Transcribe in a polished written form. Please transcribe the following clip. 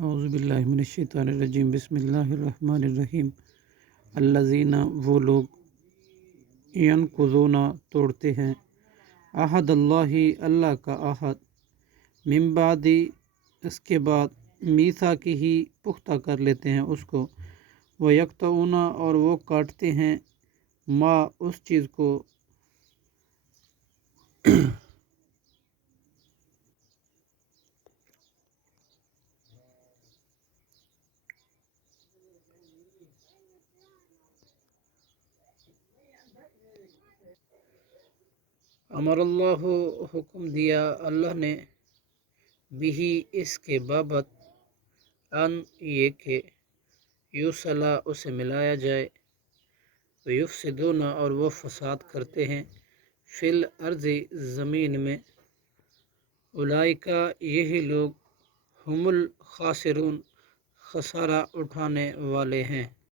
اعوذ باللہ من الشیطان الرجیم بسم اللہ الرحمن الرحیم الذین وہ لوگ ینقضون توڑتے ہیں عہد اللہ اللہ کا عہد من بعد اس کے بعد میثاقہ ہی پختہ کر لیتے ہیں اس کو ویقطعون اور وہ کاٹتے ہیں ما اس چیز کو امر اللہ حکم دیا اللہ نے بھی اس کے بابت ان یہ کہ یوصلا اسے ملایا جائے ویفسدون اور وہ فساد کرتے ہیں فی الارض زمین میں اولئک یہی لوگ ہم الخاسرون خسارہ اٹھانے والے ہیں۔